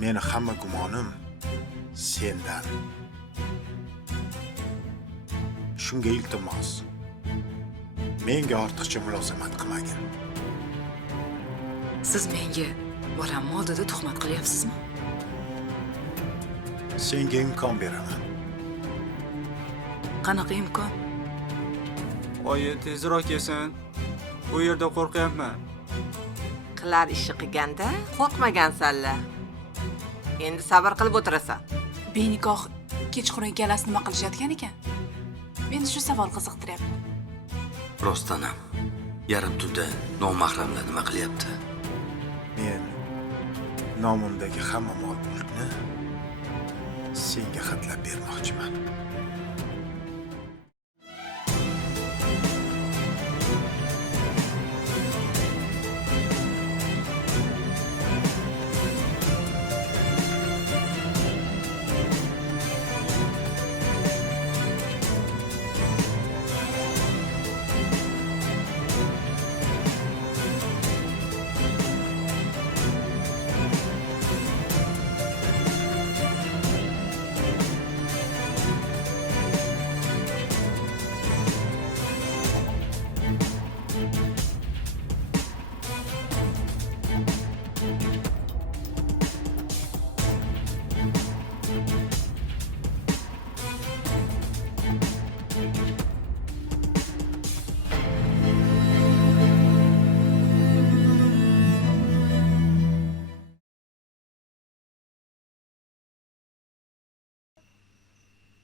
Meni hamma gumonim sendan. Shunga iltimos. Menga ortiqcha mulozamat qilmagin. Siz menga bolamni oldida tuhmat qilyapsizmi? Senga imkon beraman. Qanaqa imkon? Oyi, tezroq kelsin. Bu yerda qo'rqyapman. Qilar ishi qilganda qo'rqmagansanlar. Endi sabr qilib o'tirasan. Benikoh kechqurun ikkalasi nima qilishayotgan ekan? Meni shu savol qiziqtiryapti. Rostdanam, yarim tunda nomahramlar nima qilyapti? Men nomimdagi hamma mol-mulkni senga xatlab bermoqchiman.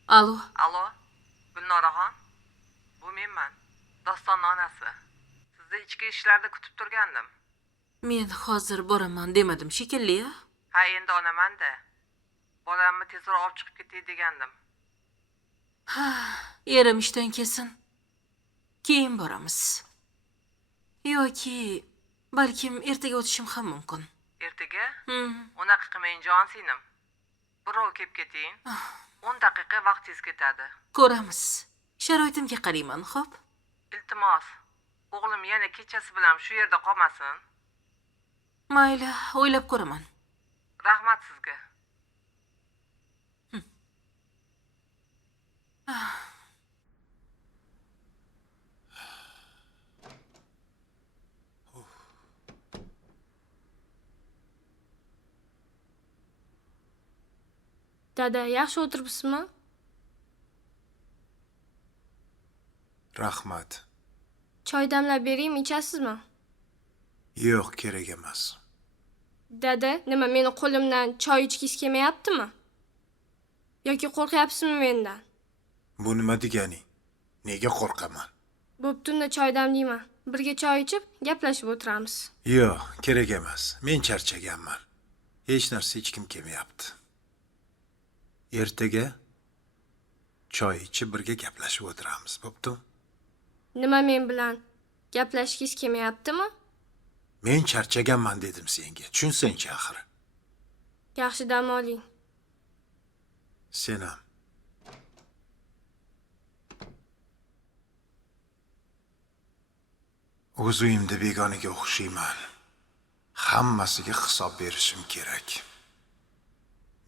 Alo, Alo, Gulnoraxon? Bu menman. Dostonning onasi. Sizni ichki ishlarda kutib turgandim. men hozir boraman demadim shekilli-ya. Ha, endi onaman-da. Bolamni tezroq olib chiqib ketay degandim. Erim ishdan kelsin. Keyin boramiz. Yoki balkim ertaga o'tishim ham mumkin. Ertaga? Unaqa qilmang, jon sinim. Birov kelib keting. 10 daqiqa vaqtingiz ketadi. Ko'ramiz. Sharoitimga qarayman, xo'p? Iltimos, o'g'lim yana kechasi bilan shu yerda qolmasin. Mayli, o'ylab ko'raman. Rahmat sizga. Dada, yaxshi o'tiribsizmi? Rahmat. Choy damlab beraymi, ichasizmi? Yo'q, kerak emas. Dada, nima meni qo'limdan choy ichgisi kelmayaptimi? Yoki qo'rqyapsizmi mendan? Bu nima deganing? Nega qo'rqaman? Bo'pti, unda choy damlayman. Birga choy ichib, gaplashib o'tiramiz. Yo'q, kerak emas. Men charchaganman. Hech narsa ichkim kelmayapti. Ertaga choy ichib birga gaplashib o'tiramiz, bo'ptimi? Nima men bilan gaplashgingiz kelmayaptimi? Men charchaganman dedim senga. Tushunsang-chi axir. Yaxshi dam oling. Sen ham. O'z uyimda begonaga o'xshayman. Hammasiga hisob berishim kerak.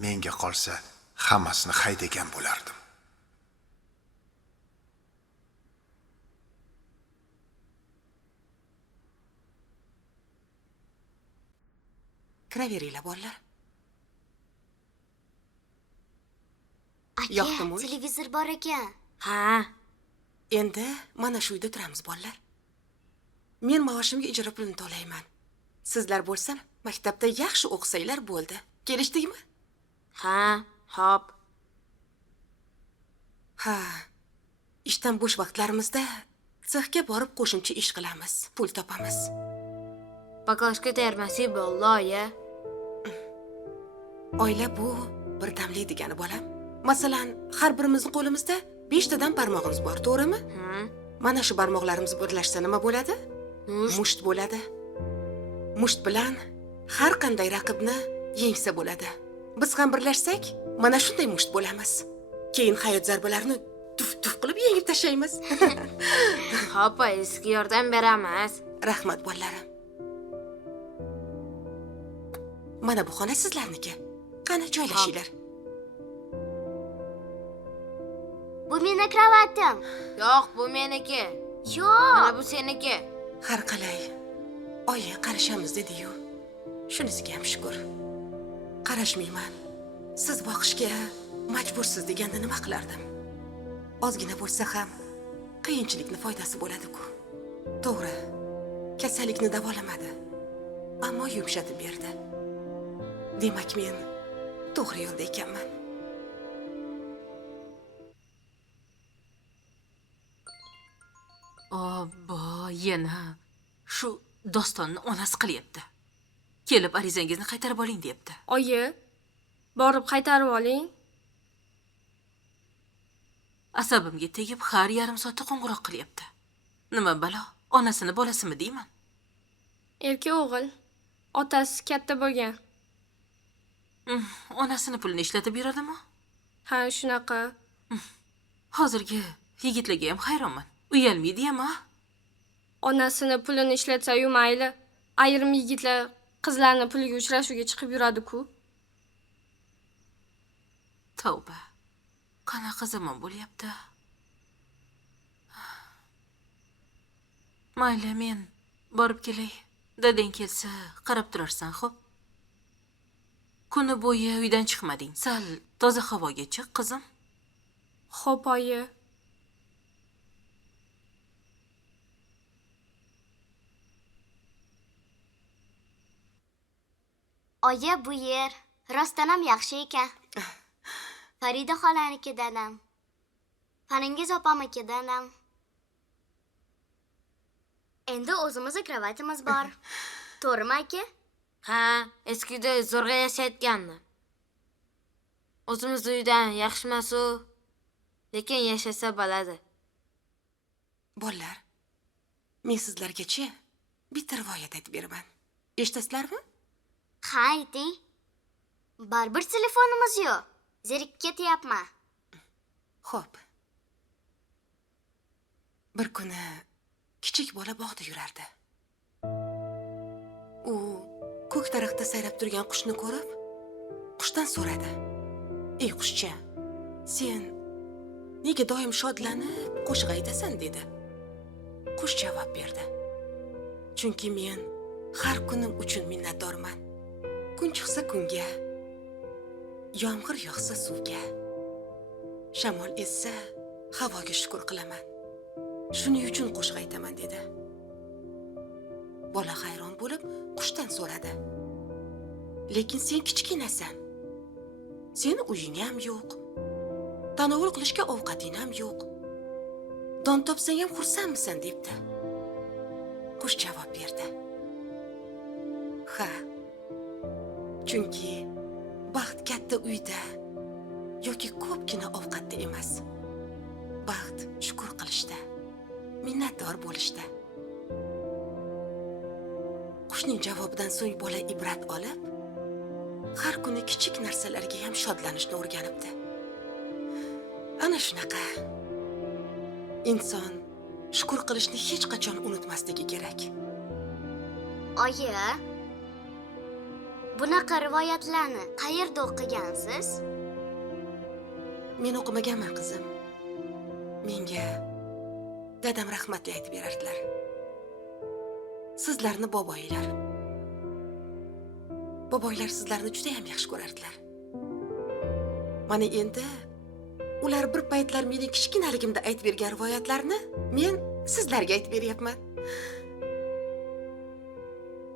Menga qolsa hammasini haydagan bo'lardim. Kiraveringlar bolalar. Aka, Yoqdimi? televizor bor ekan. Ha. Endi mana shu uyda turamiz bolalar. Men maoshimga ijara pulini to'layman. Sizlar bo'lsa, maktabda yaxshi o'qisanglar bo'ldi. Kelishdikmi? Ha, hop. Ha. Ishdan bo'sh vaqtlarimizda sexga borib qo'shimcha ish qilamiz, pul topamiz. Bagaj ko'tarmaslik bo'ldi-ya. Oila bu birdamlik degani bolam. Masalan, har birimizning qo'limizda 5 tadan barmog'imiz bor, to'g'rimi? Mana shu barmoqlarimiz birlashsa nima bo'ladi? Musht bo'ladi. Musht bilan har qanday raqibni yengsa bo'ladi. Biz ham birlashsak, mana shunday musht bo'lamiz. Keyin hayot zarbalarini tuf-tuf qilib yengib tashlaymiz. Hopa, sizga yordam beramiz. Rahmat bolalarim. Mana bu xona sizlarniki. Qani joylashinglar. Bu meni kravatim. Yo'q, bu meniki. Yo'q. Mana bu seniki. Har qalay, oyi qarashamiz dedi-yu. Shunisiga ham shukr. Qarashmayman. Siz boqishga majbursiz deganda nima qilardim? Ozgina bo'lsa ham qiyinchilikni foydasi bo'ladi-ku. To'g'ri. Kasallikni davolamadi, ammo yumshatib berdi. Demak, men to'g'ri yo'lda ekanman. Obbo, yana shu dostonni onasi qilyapti. Kelib arizangizni qaytarib oling deyapti. Oyi, borib qaytarib oling. Asabimga tegib har yarim soatda qo'ng'iroq qilyapti. Nima balo? Onasini bolasimi deyman? Erkak o'g'il. Otasi katta bo'lgan. Onasini pulini ishlatib yuradimi? Ha, shunaqa. Hozirgi yigitlarga ham hayronman. Uyalmaydi-yam, ha? Onasini pulini ishlatsa-yu mayli. Ayrim yigitlar qizlarni puliga uchrashuvga chiqib yuradi-ku. Tavba. Qanaqa zamon bo'lyapti? Mayli, men borib kelay. Dadang kelsa, qarab turarsan, xo'p? Kuni bo'yi uydan chiqmading. Sal toza havoga chiq, qizim. Xo'p, oyi. Oyi, bu yer rostdan ham yaxshi ekan. Farida xolanikidan ham. Faringiz opamnikidan ham. Endi o'zimizning kravatimiz bor. To'g'rimi aka? Ha, eskida zo'rg'a yashayotganmi? O'zimiz uydan yaxshimas-u, lekin yashasa bo'ladi. Bolalar, men sizlargacha bitta rivoyat aytib beraman. Eshitasizlarmi? Ha, ayting. Baribir telefonimiz yo'q. Zerikib ketyapman. Xo'p. Bir kuni kichik bola bog'da yurardi. U ko'k daraxtda sayrab turgan qushni ko'rib, qushdan so'radi: "Ey qushcha, sen nega doim shodlanib qo'shiq aytasan?" dedi. Qush javob berdi: "Chunki men har kunim uchun minnatdorman. Kun chiqsa kunga, yomg'ir yog'sa suvga, shamol essa havoga shukr qilaman. Shuning uchun qo'shiq aytaman" dedi. Bola hayron bo'lib qushdan so'radi: "Lekin sen kichkinasan. Seni uying ham yo'q. Tanovul qilishga ovqating ham yo'q. Don topsang ham xursandmisan?" debdi. Qush javob berdi: "Ha. Chunki baxt katta uyda yoki ko'pgina ovqatda emas. Baxt shukr qilishda, minnatdor bo'lishda." Qushning javobidan so'ng bola ibrat olib, har kuni kichik narsalarga ham shodlanishni o'rganibdi. Ana shunaqa. Inson shukr qilishni hech qachon unutmasligi kerak. Oyi, bunaqa rivoyatlarni qayerda o'qigansiz? Men o'qimaganman, qizim. Menga dadam rahmatli aytib berardilar. Sizlarni boboylar. Boboylar sizlarni juda ham yaxshi ko'rardilar. Mana endi ular bir paytlar mening kichkinaligimda aytib bergan rivoyatlarni men sizlarga aytib beryapman.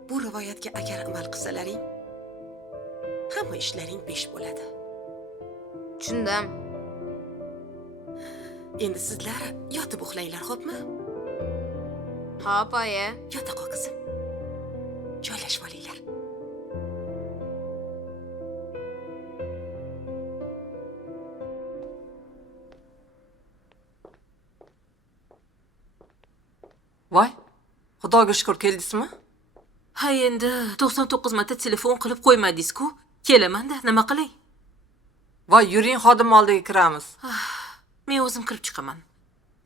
Bu rivoyatga agar amal qilsalaring, hamma ishlaring besh bo'ladi. Tushundim. Endi sizlar yotib uxlanglar, xo'pmi? Xo'p, oyi. Yota qol, qizim. Joylashib olinglar. Voy, Xudoga shukr keldingizmi? Ha, endi 99 marta telefon qilib qo'ymadingiz-ku. Kelaman-da, nima qilay? Voy, yuring, xodim oldiga kiramiz. Men o'zim kirib chiqaman.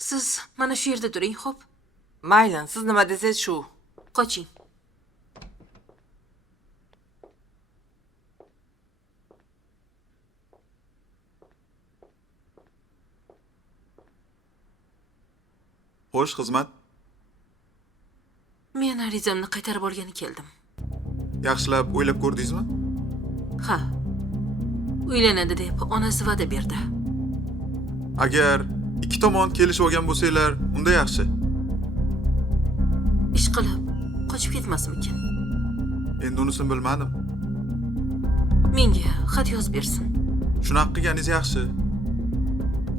Siz mana shu yerda turing, xo'p? Mayli, siz nima desangiz shu. Qoching. Xo'sh, xizmat. Men arizamni qaytarib olgani keldim. Yaxshilab o'ylab ko'rdingizmi? Ha. Uylanadi deb onasi va'da berdi. Agar ikki tomon kelishib olgan bo'lsanglar, unda yaxshi. Ish qilib qochib ketmasmikin? Endi unisini bilmadim. Menga xat yozib bersin. Shunaqa qilganingiz yaxshi.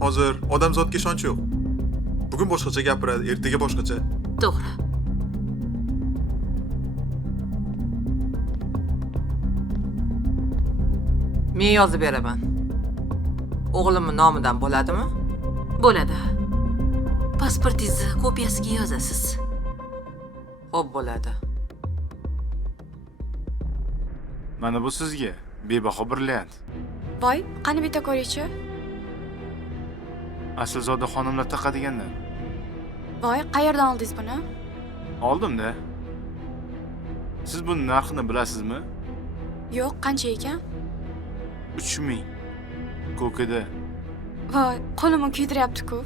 Hozir odamzodga ishonch yo'q. Bugun boshqacha gapiradi, ertaga boshqacha. To'g'ri. Men yozib beraman. O'g'limning nomidan bo'ladimi? Bo'ladi. Pasportingizni kopiyasiga yozasiz. Xo'p, bo'ladi. Mana bu sizga bebaho brilliant. Voy, qani bitta ko'raychi. Aslzoda xonimlar taqadigandan. Voy, qayerdan oldingiz buni? Oldim-da. Siz buni narxini bilasizmi? Yo'q, qancha ekan? 3000. Ko'kida. Voy, qo'limni kuydiryapti-ku.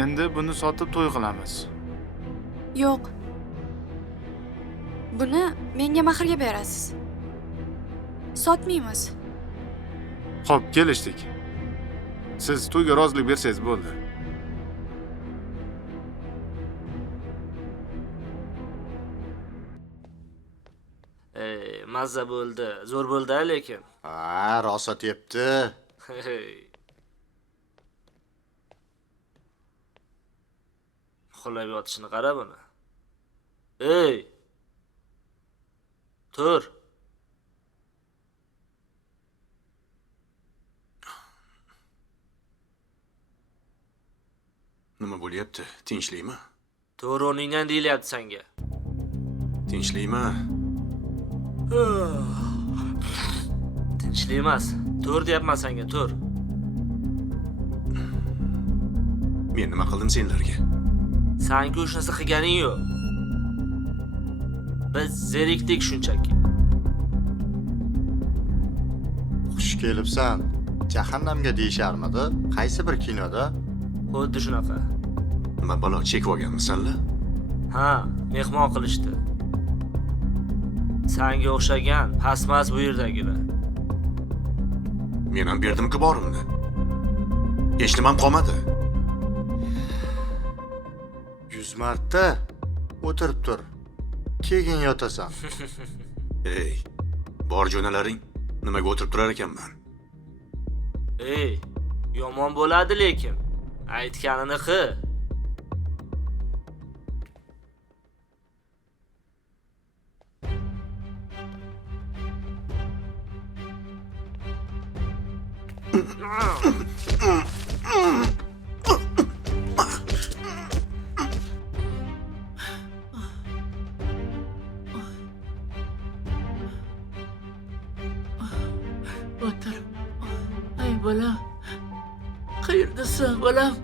Endi buni sotib to'y qilamiz. Yo'q. Buni menga mahrga berasiz. Sotmaymiz. Xo'p, kelishdik. Siz to'yga rozilik bersangiz bo'ldi. Mazza bo'ldi. Zo'r bo'ldi lekin. Ha, rosa tepdi. Xulab yotishini qara buni. Ey! Tur. Nima bo'lyapti? Tinchlikmi? Tur o'rningdan deyilyapti senga. Tinchlikmi? Tinchlik emas. Tur deyapman senga, tur. Men nima qildim senlarga? Sanki hech narsa qilganing yo'q. Biz zerikdik shunchaki. Xush kelibsan. Jahannamga deyisharmidi? Qaysi bir kinoda? Xuddi shunaqa. Nima balo chekib olganmisanlar? Ha, mehmon qilishdi. Sanga o'xshagan pasmas bu yerdagilar. Men ham berdim-ku borimni. Hech nimam qolmadi. 100 marta o'tirib tur. Keyin yotasan. Ey, bor jo'nalaring. Nimaga o'tirib turar ekanman? Ey, yomon bo'ladi lekin. Aytganini qil. Botir. Ay bolam. Qayerdasan bolam?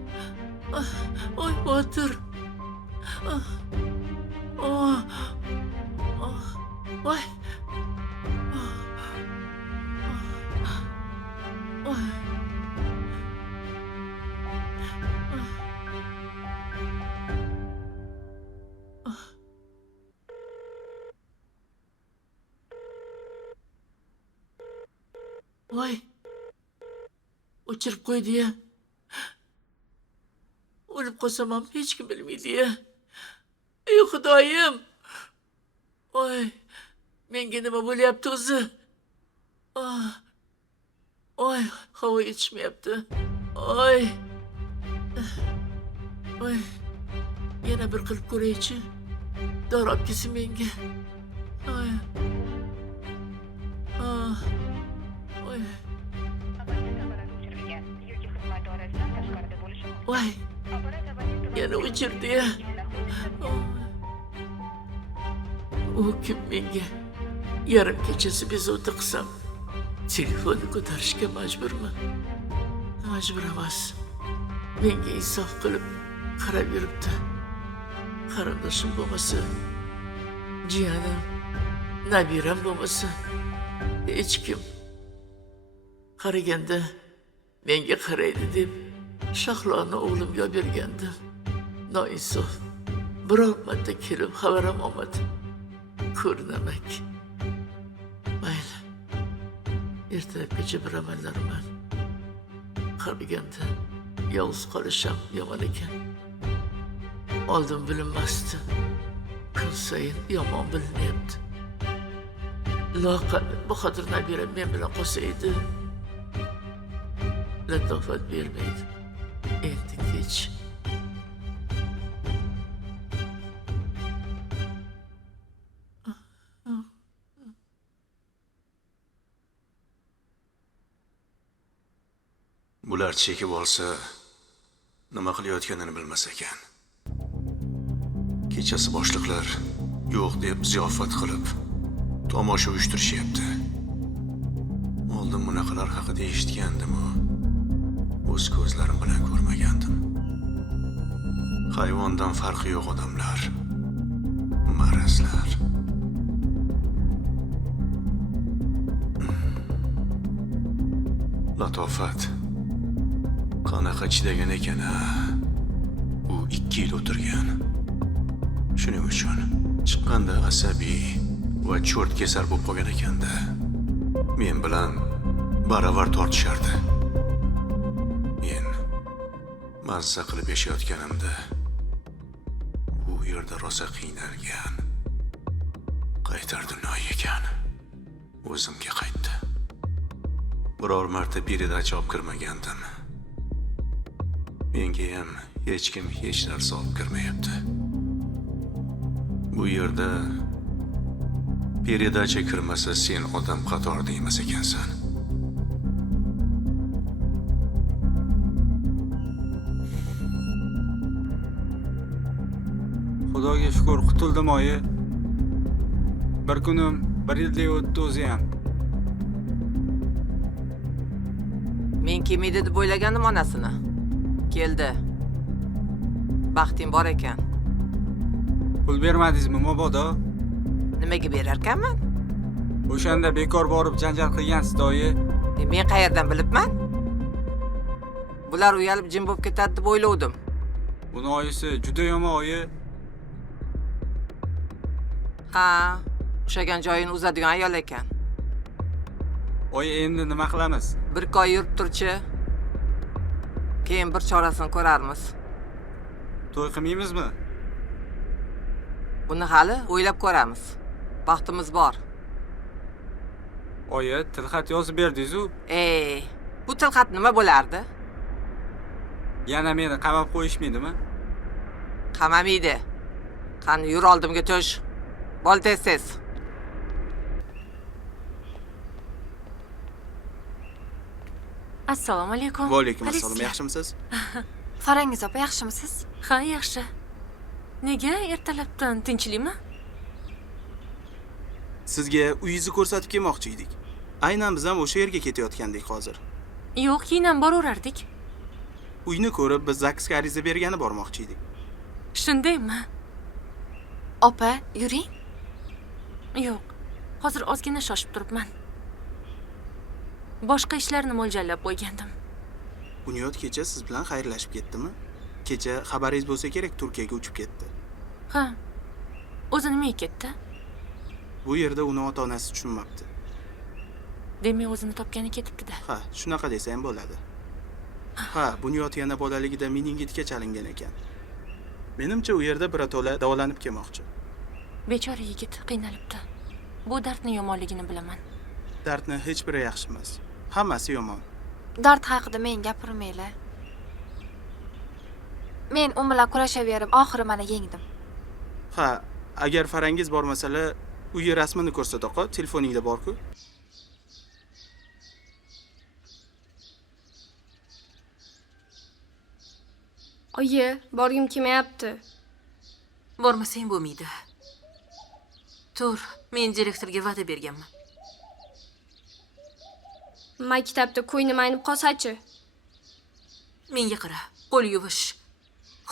Oy Botir. Voy. Voy. O'chirib qo'ydi-ya. O'lib qolsam ham hech kim bilmaydi-ya. Ey Xudoyim. Voy. Menga nima bo'lyapti o'zi? Oy, havo yetishmayapti. Oy. Oy. Yana bir qilib ko'raychi. Dori olib kelsin menga. Oy. Oy. Voy. Yana o'chirdi-ya. U kim menga yarim kechasi bezovta qilsam telefonni ko'tarishga majburmi? Majbur emas. Menga insof qilib qarab yuribdi. Qarindoshim bo'lmasa, jiyanim, nabiram bo'lmasa, hech kim qaraganda menga qaraydi deb Shahloni o'g'limga bergandim. Noisof biror marta kelib xabarim olmadi. Ko'rinamak. Mayli. Ertalabgacha biramanlarman. Qaraganda yolg'iz qolishim yomon ekan. Oldin bilinmasdi. Kun sayin yomon bilinyapti. Loqal Bahodir nabira men bilan qolsa edi. Latofat bermaydi. Endi kech. Bular chekib olsa, nima qilayotganini bilmas ekan. Kechasi boshliqlar yo'q deb ziyofat qilib, tomosha uyushtirishyapti. Oldin bunaqalar haqida eshitgandim-u, o'z ko'zlarim bilan ko'rmagandim. Hayvondan farqi yo'q odamlar. Marazlar. Latofat. Qanaqa chidagan ekan, ha? U 2 yil o'tirgan. Shuning uchun chiqqanda asabiy va cho'rt kesar bo'lib qolgan ekanda. Men bilan baravar tortishardi. Men mazza qilib yashayotganimda bu yerda rosa qiynalgan. Qaytar dunyo ekan. O'zimga qaytdi. Biror marta birida chop kirmagandim. Menga ham hech kim hech narsa olib kirmayapti. Bu yerda peridacha kirmasa sen odam qatorida emas ekansan. Xudoga shukr qutuldim oyi. Bir kunim 1 yilday o'tdi o'zi ham. Men kelmaydi deb o'ylagandim onasini. Keldi. Baxting bor ekan. Pul bermadingizmi, mabodo? Nimaga berar ekanman? O'shanda bekor borib janjal qilgansiz, oyi. Men qayerdan bilibman? Bular uyalib jim bo'lib ketadi deb o'ylovdim. Buni oyisi juda yomon oyi. Ha, o'shagan joyini uzadigan ayol ekan. Oyi, endi nima qilamiz? Bir oy yurib turchi. Keyin bir chorasini ko'rarmiz. To'y qilmaymizmi? Buni hali o'ylab ko'ramiz. Vaqtimiz bor. Oyi, tilxat yozib berdingiz-ku. Bu tilxat nima bo'lardi? Yana meni qamab qo'yishmaydimi? Qamamaydi. Qani yur oldimga to'sh. Bol tez-tez. Assalomu alaykum. Va alaykum assalom. Yaxshimisiz? Farangiz opa, yaxshimisiz? Ha, yaxshi. Nega ertalabdan tinchlikmi? Sizga uyingizni ko'rsatib kelmoqchi edik. Aynan biz ham o'sha yerga ketayotgandik hozir. Yo'q, keyin ham boraverardik. Uyni ko'rib, biz zaksga ariza bergani bormoqchi edik. Shundaymi? Opa, yuring. Yo'q. Hozir ozgina shoshib turibman. Boshqa ishlarni mo'ljallab qo'ygandim. Bunyod kecha siz bilan xayrlashib ketdimi? Kecha xabaringiz bo'lsa kerak, Turkiyaga uchib ketdi. Ha. O'zi nimaga ketdi? Bu yerda uni ota-onasi tushunmabdi. Demak, o'zini topgani ketibdi-da. Ha, shunaqa desa ham bo'ladi. Ha, Bunyod yana bolaligida meningitga chalingan ekan. Menimcha u yerda birato'la davolanib kelmoqchi. Bechora yigit qiynalibdi. Bu dardni yomonligini bilaman. Dardni hech biri yaxshi emas. Hammasi yomon. Dard haqida men gapirmaylar. Men u bilan kurashaverib, oxiri mana yengdim. Ha, agar farangiz bormasalar, uyi rasmini ko'rsat oqa, telefoningda bor-ku. Oyi, borgim kelmayapti. Bormasang bo'lmaydi. Tur, men direktorga va'da berganman. Maktabda ko'ynim aynib qolsa-chi? Menga qara, qo'l yuvish.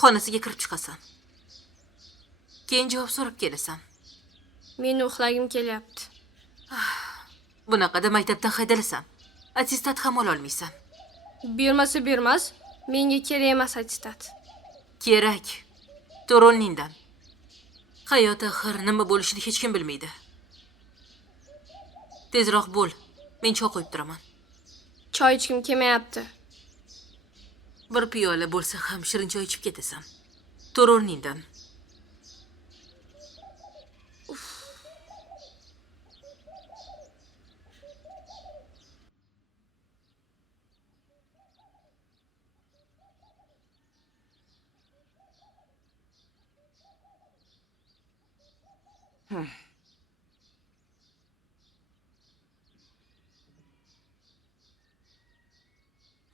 Xonasiga kirib chiqasan. Keyin javob so'rab kelasan. Men uxlagim kelyapti. Bunaqada maktabdan haydalasan. Attestat ham ola olmaysan. Bermasa bermas, menga kerak emas attestat. Kerak. To'roningdan. Hayot axir nima bo'lishini hech kim bilmaydi. Tezroq bo'l. Men choy qo'yib turaman. Choy ichkim kelmayapti. Bir piyola bo'lsa ham shirin choy ichib ketasan. To'roningdan.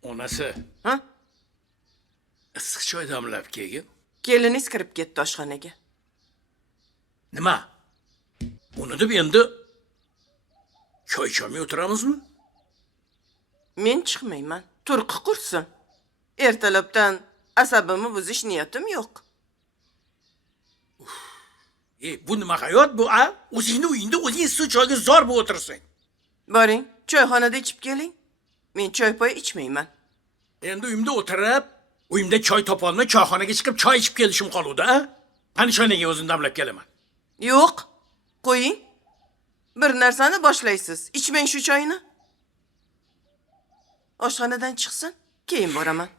Onasi. Ha? Issiq choy damlab kelgin. Keliningiz kirib ketdi oshxonaga. Nima? Uni deb endi choy ichamay o'tiramizmi? Men chiqmayman. Turqi qursin. Ertalabdan asabimni buzish niyatim yo'q. Bu nima hayot bu, a? O'zingni uyingda o'zing issiq choyga zor bo'lib o'tirsang. Boring, choyxonada ichib keling. Men choy-poy ichmayman. Endi uyimda o'tirib, uyimda choy topolmay choyxonaga chiqib choy ichib kelishim qoluvdi, a? Qani choynaga o'zim damlab kelaman. Yo'q, qo'ying. Bir narsani boshlaysiz. Ichmang shu choyni. Oshxonadan chiqsin, keyin boraman.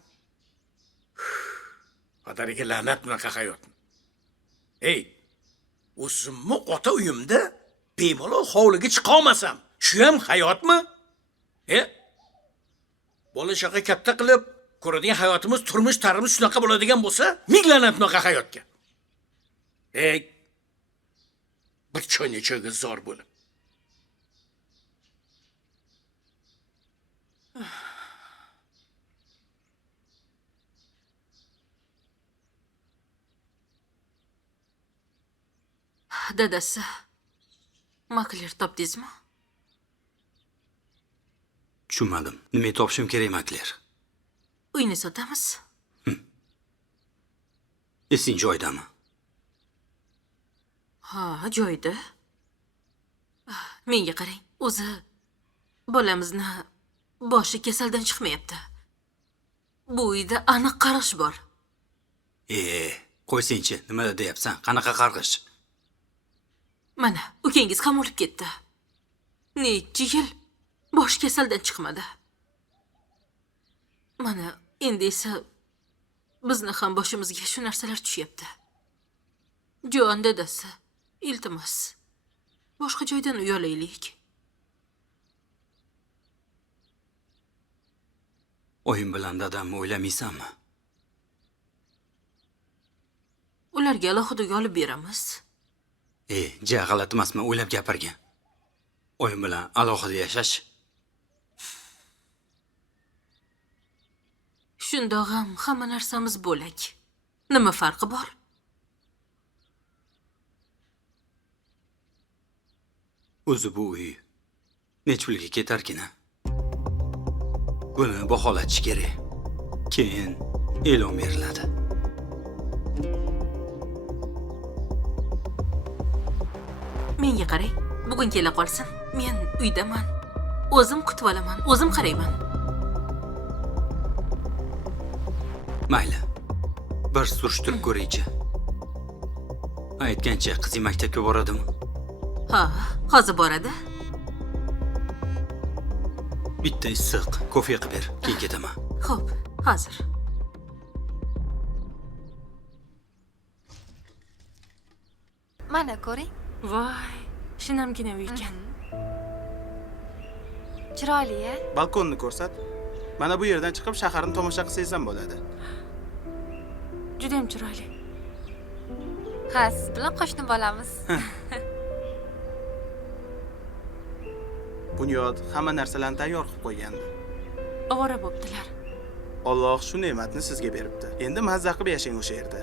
Qadariga la'nat bunaqa hayotni. Ey, o'zimni ota uyimda bemalol hovliga chiqa olmasam, shu ham hayotmi? Bola shaqa katta qilib, ko'radigan hayotimiz, turmush tarimiz shunaqa bo'ladigan bo'lsa, ming la'nat bunaqa hayotga. Ey, bir choyni choyga zor bo'lib. Dadasi, makler topdingizmi? Tushunmadim. Nima topishim kerak, makler? Uyni sotamiz. Esing joydami? Ha, joyda. Menga qarang, o'zi bolamizni boshi kasaldan chiqmayapti. Bu uyda aniq qarish bor. Qo'ysingchi, nima deyapsan? Qanaqa qarg'ish? Mana, ukangiz ham o'lib ketdi. Necha yil bosh kasaldan chiqmadi. Mana, endi esa bizni ham boshimizga shu narsalar tushyapti. Jon dadasi, iltimos, boshqa joydan uy olaylik. Oyim bilan dadamni o'ylamaysanmi? Ularga alohida uy olib beramiz. G'alati emasmi? O'ylab gapirgin. Oyim bilan alohida yashash. Shundoq ham hamma narsamiz bo'lak. Nima farqi bor? O'zi bu uy nech pulga ketarkin? Buni baholatish kerak. Keyin e'lon beriladi. Menga qarang, bugun kela qolsin. Men uydaman. O'zim kutib olaman, o'zim qarayman. Mayli. Bir surishtirib ko'raychi. Aytgancha qizing maktabga boradimi? Ha, hozir boradi. Bitta issiq kofe qilib ber, keyin ketaman. Xo'p, hozir. Mana ko'ring. Voy, shinamgina uy ekan. Chiroyli-a? Balkonni ko'rsat. Mana bu yerdan chiqib shaharni tomosha qilsangiz ham bo'ladi. Juda ham chiroyli. Ha, siz bilan qo'shni bo'lamiz. Bunyod hamma narsalarni tayyor qilib qo'ygandi. Ovora bo'ptilar. Alloh shu ne'matni sizga beribdi. Endi mazza qilib yashang o'sha yerda.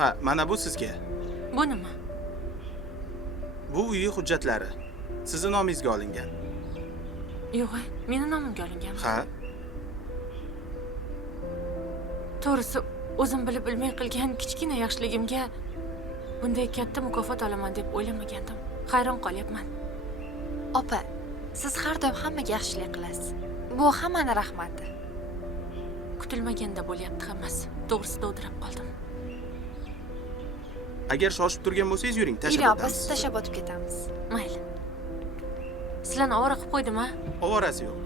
Ha, mana bu sizga. Bu nima? Bu uy hujjatlari. Sizning nomingizga olingan. Yo'q, meni nomimga olingan. Ha? To'g'risi, o'zim bilib bilmay qilgan kichkina yaxshiligimga bunday katta mukofot olaman deb o'ylamagandim. Hayron qolyapman. Opa, siz har doim hammaga yaxshilik qilasiz. Bu hammani rahmati. kutilmaganda bo'lyapti hammasi. To'g'risi dovdirab qoldim. Agar shoshib turgan bo'lsangiz yuring, tashlab Ira, o'tamiz. biz tashlab o'tib ketamiz. Mayli. Sizlarni ovora qilib qo'ydimi? Ovorasi yo'q.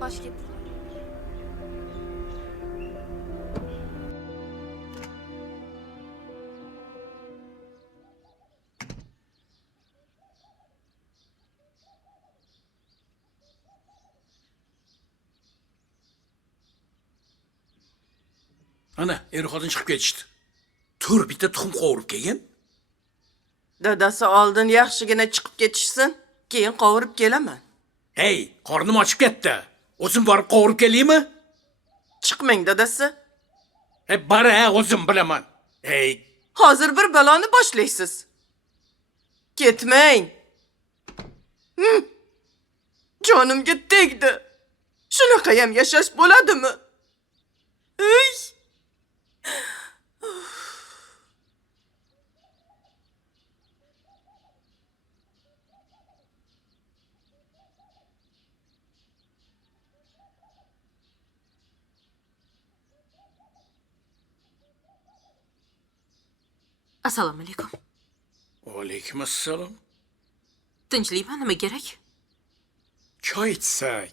Bosh ketdi. Ana, er-xotin chiqib ketishdi. Tur bitta tuxum qovurib kelgin. Dadasi oldin yaxshigina chiqib ketishsin, keyin qovurib kelaman. Hey, qornim ochib ketdi. O'zim borib qovurib kelaymi? Chiqmang dadasi. Bara, o'zim bilaman. Hey, Hozir bir baloni boshlaysiz. Ketmang. Jonimga tegdi. Shunaqa ham yashash bo'ladimi? Ey! Assalomu alaykum. Alaykum assalom. Tinchlikmi, nima kerak? Choy ichsak,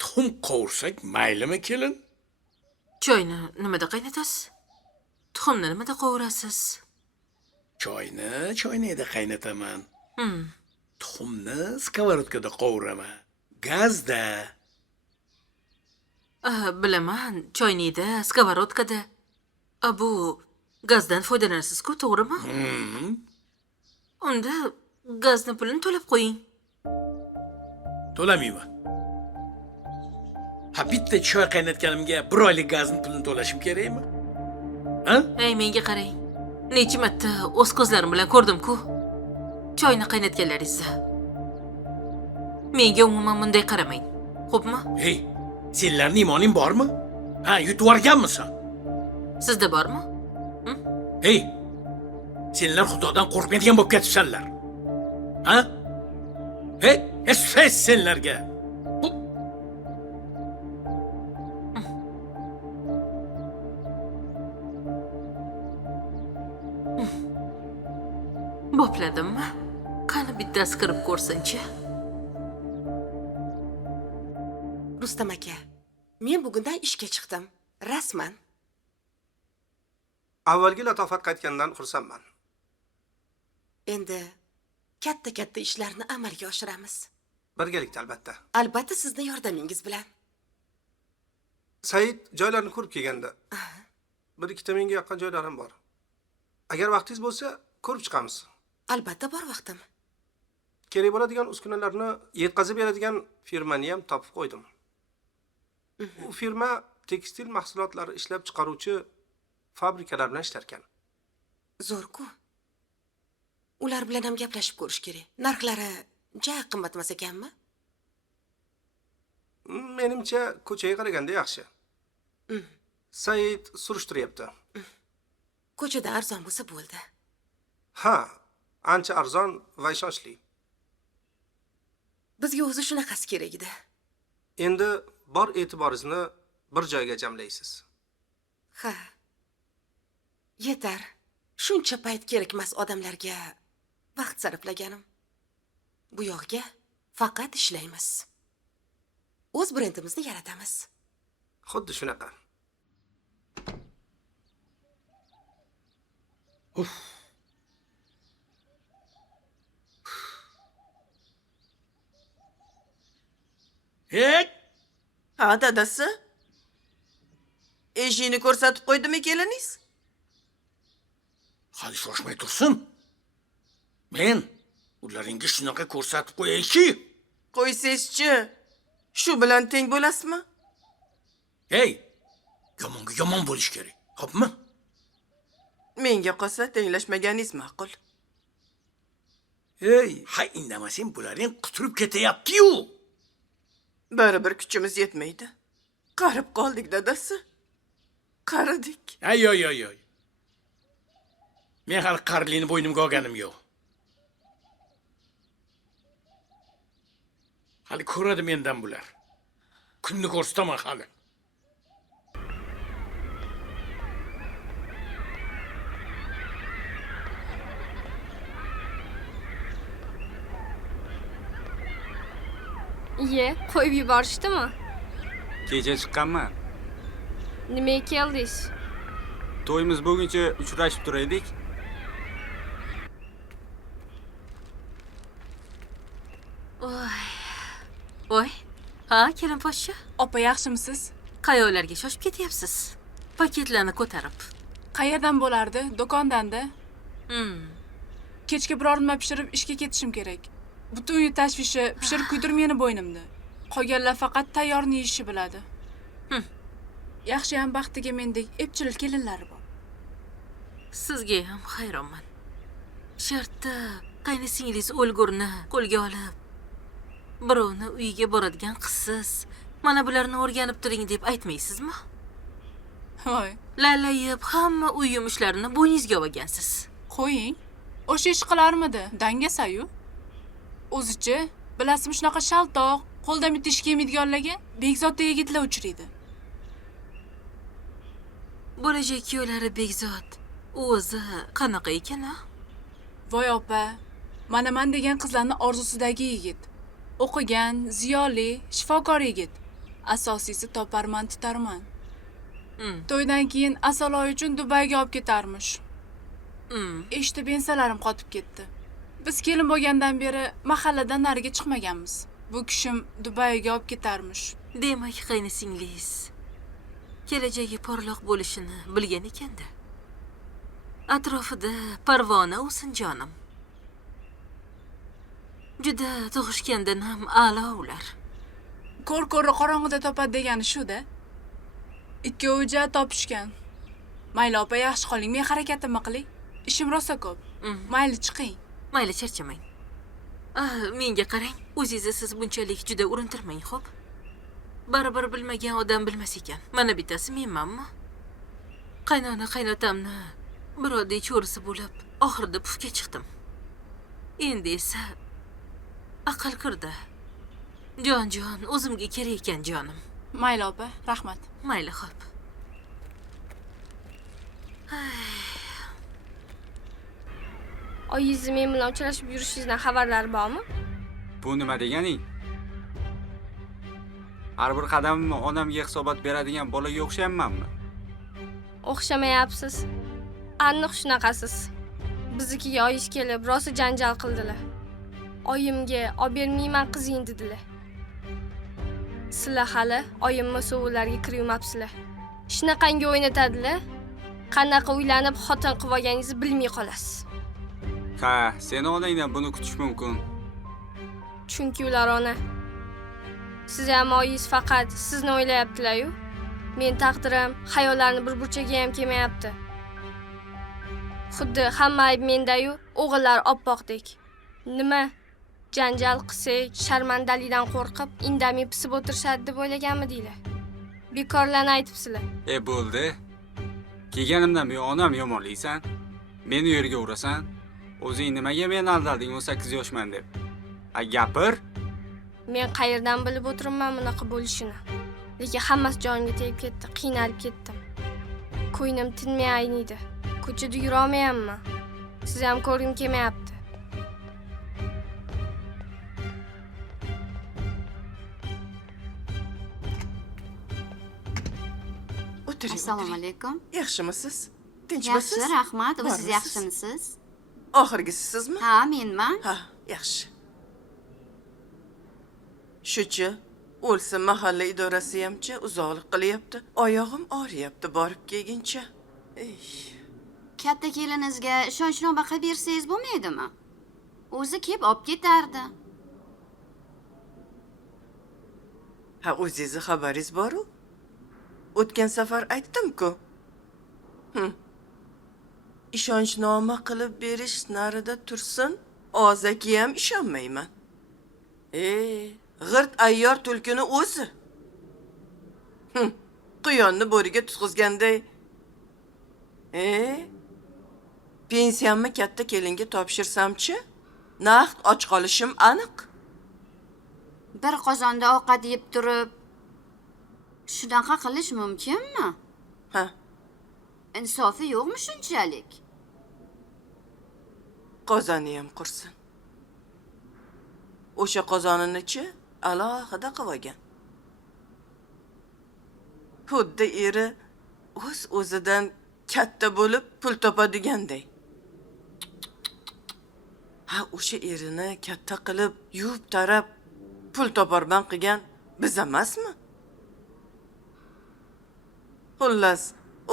tuxum qovursak maylimi kelin? Choyni nimada qaynatasiz? Tuxumni nimada qovurasiz? Choynida qaynataman. Tuxumni skоворodkada qovuraman. Gazda. Bilaman, choynida, skоворodkada. Bu gazdan foydalanasiz-ku, to'g'rimi? Unda gazni pulini to'lab qo'ying. To'lamayman. Bitta choy qaynatganimga 1 oylik gazni pulini to'lashim kerakmi? Ey, menga qarang. Necha marta o'z ko'zlarim bilan ko'rdim-ku. Choyni qaynatganlaringizni. Menga umuman bunday qaramang. Xo'pmi? Hey, senlarning imoning bormi? Yutib yuborganmisan? Sizda bormi? Hey, senlar Xudodan qo'rqmaydigan bo'lib ketibsanlar. Hey, esfes senlarga. Bopladimmi? Qani bittasi kirib ko'rsin-chi. Rustam aka, men bugundan ishga chiqdim. Rasman. Avvalgi latofat qaytgandan xursandman. Endi katta ishlarni amalga oshiramiz. Birgalikda albatta. Albatta sizni yordamingiz bilan. Said joylarni ko'rib kelganda. Bir ikkita menga yoqqan joylarim bor. Agar vaqtingiz bo'lsa, ko'rib chiqamiz. Albatta bor vaqtim. Kerak bo'ladigan uskunalarni yetkazib beradigan firmani ham topib qo'ydim. U firma tekstil mahsulotlari ishlab chiqaruvchi fabrikalar bilan ishlar ekan. Zo'r-ku. Ular bilan ham gaplashib ko'rish kerak. Narxlari ja qimmatmas ekanmi? Menimcha ko'chaga qaraganda yaxshi. Said surishtiryapti. Ko'chada arzon bo'lsa bo'ldi. Ha, ancha arzon va ishonchli. Bizga o'zi shunaqasi kerak edi. Endi bor e'tiboringizni bir joyga jamlaysiz. Ha. Yetar. Shuncha payt kerakmas odamlarga vaqt sarflaganim. Bu yoqga faqat ishlaymiz. O'z brendimizni yaratamiz. Xuddi shunaqa. Hey! Ha, dadasi. Eshikni ko'rsatib qo'ydimi keliningiz? Hali shoshmay tursin. Men ularga shunaqa ko'rsatib qo'yayki. Qo'ysangiz-chi, shu bilan teng bo'lasizmi? Hey, yomonga yomon bo'lish kerak. Xo'pmi? Menga qolsa tenglashmaganingiz ma'qul. Hey, indamasang bularning quturib ketyapti-yu. Baribir kuchimiz yetmaydi. Qarib qoldik dadasi. Qaridik. Yo'q. Men hali qarilikni bo'ynimga olganim yo'q. Hali ko'radi mendan bular. Kunni ko'rsataman hali. Iye, qo'yib yuborishdimi? Kecha chiqqanman. Nimaga keldingiz? To'yimiz bo'lguncha uchrashib turaylik. Voy. Ha, kelin poshsha. Opa, yaxshimisiz? Qayoqlarga shoshib ketyapsiz? Paketlarni ko'tarib. Qayerdan bo'lardi? Do'kondan-da. Kechga biror nima pishirib ishga ketishim kerak. Butun uy tashvishi, pishirib kuydirmani bo'ynimda. Qolganlar faqat tayyorni yeyishni biladi. Yaxshi ham baxtiga mendek epchil kelinlari bor. Sizga ham hayronman. Shartta qaynisingiz o'lgurni qo'lga olib, birovni uyiga boradigan qizsiz. Mana bularni o'rganib turing deb aytmaysizmi? Voy, Lalayib hamma uy yumushlarini bo'yningizga olgansiz. qo'ying. O'sha ish qilarmidi? Dangasayu. O'zichi, bilasizmi shunaqa shaltoq, qo'lda mitish kiymaydiganlarga Bekzodda yigitlar uchraydi. Bo'lajak kuyovlari Bekzod o'zi qanaqa ekan-a? Voy opa, mana men degan qizlarni orzusidagi yigit. O'qigan, ziyoli, shifokor yigit. Asosiysi toparman, tutarman. To'ydan keyin Asaloy uchun Dubayga olib ketarmish. Eshitib ensalarim qotib ketdi. Biz kelin bo'lgandan beri mahalladan nariga chiqmaganmiz. Bu kishim Dubayga olib ketarmish. Demak, qaynisingiz kelajagi porloq bo'lishini bilgan ekanda. Atrofida parvona o'sin jonim. Juda tug'ishgandan ham a'lo ular. Ko'r-ko'rni qorong'ida topadi degani shu-da. Ikkovi ja topishgan. Mayli opa, yaxshi qoling, men harakatimni qiling. Ishim rosa ko'p. Mayli chiqing. Mayli charchamang. Menga qarang, o'zingizni siz bunchalik juda urintirmang, xo'p? Baribir bilmagan odam bilmas ekan. Mana bittasi menmanmi? Qaynona qaynotamni birodek cho'risi bo'lib, oxirida pufga chiqdim. Endi esa aql kirdi. Jon, o'zimga kerak ekan jonim. Mayli opa, rahmat. Mayli, xo'p. Oyingizni men bilan uchrashib yurishingizdan xabarlari bormi? Bu nima deganing? Har bir qadamimni onamga hisobot beradigan bolaga o'xshayapmanmi? O'xshamayapsiz. Aniq shunaqasiz. Biznikiga oyingiz kelib, rosa janjal qildilar. Oyimga olib bermayman qizing dedilar. Sizlar hali oyim masovlarga kirmabsizlar. Shunaqangi o'ynatadilar. Qanaqa uylanib xotin qilib olganingizni bilmay qolasiz. Ha, seni onangdan buni kutish mumkin. Chunki ular ona. Siz ham oyingiz faqat sizni o'ylayaptilar-yu. Men taqdirim, xayollarni bir burchaga ham kelmayapti. Xuddi hamma ayb menda-yu, o'g'illar oppoqdek. Nima? Janjal qilsak, sharmandalikdan qo'rqib, indamay pisib o'tirishadi deb o'ylaganmidinglar? Bekorlarni aytibsizlar. Bo'ldi. Kelganimdan buyon onam yomonlaysan. Meni yerga urasan. O'zing nimaga meni aldading 18 yoshman deb? Gapir. Men qayerdan bilib o'tiribman bunaqa bo'lishini. Lekin hammasi jonimga tegib ketdi, qiynalib ketdim. Ko'nglim tinmay ayniydi. Ko'chada yura olmayapman. Siz ham ko'rgim kelmayapti. O'tiring. Assalomu alaykum. Yaxshimisiz? Tinchmisiz? Yaxshi, rahmat. Va siz yaxshimisiz? Oxirgisi sizmi? Ha, menman. Ha, yaxshi. Shuchi, o'lsin mahalla idorasi hamcha uzoqlik qilyapti. Oyog'im og'riyapti borib kelguncha. Katta kelinizga ishonchnoma qilib bersangiz bo'lmaydimi? O'zi kelib olib ketardi. Ha, o'zingizni xabaringiz bor-ku? O'tgan safar aytdim-ku. Ishonchnoma qilib berish narida tursin, og'zaki ham ishonmayman. G'irt ayyor tulkini o'zi. Quyonni bo'riga tutqizganday. Pensiyamni katta kelinga topshirsam-chi, naqd och qolishim aniq. bir qozonda ovqat yeb turib shunaqa qilish mumkinmi? Ha, Insofi yo'qmi shunchalik? qozoni ham qursin. O'sha qozonini-chi alohida qilib olgan. Xuddi eri o'z-o'zidan katta bo'lib pul topadiganday. Ha, o'sha erini katta qilib, yuvib tarab pul toparman qilgan biz emasmi? Xullas,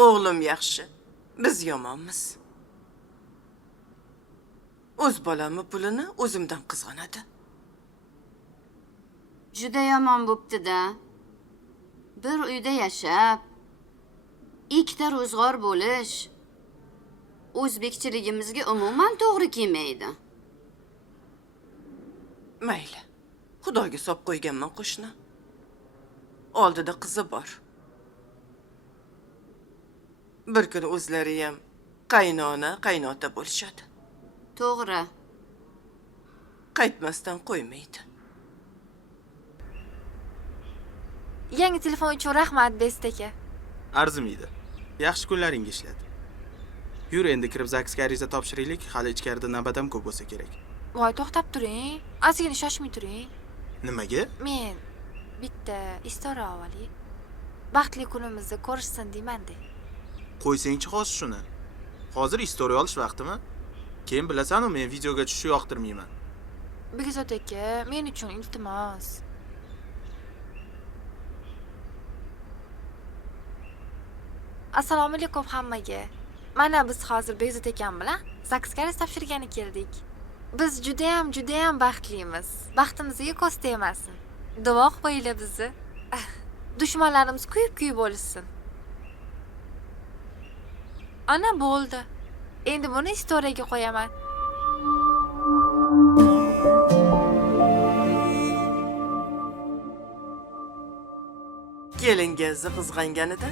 o'g'lim yaxshi, biz yomonmiz. O'z bolamni pulini o'zimdan qizg'anadi. Juda yomon bo'pti-da. Bir uyda yashab, ikkita ro'zg'or bo'lish o'zbekchiligimizga umuman to'g'ri kelmaydi. Mayli. Xudoga sop qo'yganman qo'shni. Oldida qizi bor. Bir kun o'zlari ham qaynona, qaynota bo'lishadi. To'g'ri. Qaytmasdan qo'ymaydi. Yangi telefon uchun rahmat, Best aka. Arzimaydi. Yaxshi kunlaringiz ishladi. Yur endi kirib zaksga ariza topshiraylik, hali ichkarida navbat ham ko'p bo'lsa kerak. Voy, to'xtab turing. Ozgina shoshmay turing. Nimaga? Men bitta istora avvali baxtli kunimizni ko'rishsin deyman-da. Qo'ysangchi hozir shuni. Hozir istoriya olish vaqtimi? Keyin bilasan-ku, men videoga tushishni yoqtirmayman. Begzod aka, men uchun iltimos. Assalomu alaykum hammaga. Mana biz hozir Begzod akam bilan zaksga ariza topshirgani keldik. Biz judayam baxtlimiz. Baxtimizga ko'z tegmasin. Duo qo'yinglar bizni. Dushmanlarimiz kuyib o'lsin. Ana bo'ldi. Endi buni istoriyaga qo'yaman. Kelingizni qizg'anganida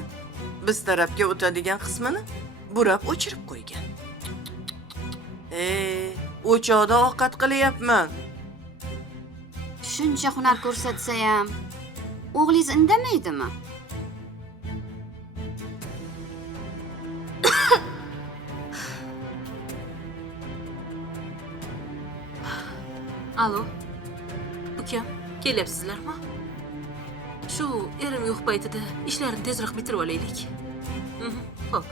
biz tarafga o'tadigan qismini burab o'chirib qo'ygan. O'choqda ovqat qilyapman. Shuncha hunar ko'rsatsa ham o'g'lingiz indamaydimi? Alo. Ukam, kelyapsizlarmi? Shu erim yo'q paytida ishlarni tezroq bitirib olaylik. Xo'p.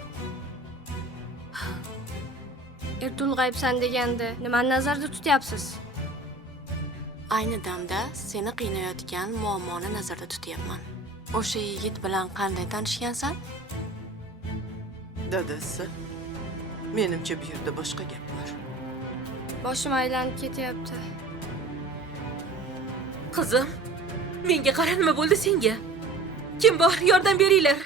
Ertulg'ayibsan deganda nimani nazarda tutyapsiz? Ayni damda seni qiynayotgan muammoni nazarda tutyapman. O'sha yigit bilan qanday tanishgansan? Dadasi, menimcha bu yerda boshqa gap bor. Boshim aylanib ketyapti. Qizim, menga qara, nima bo'ldi senga? Kim bor? Yordam beringlar.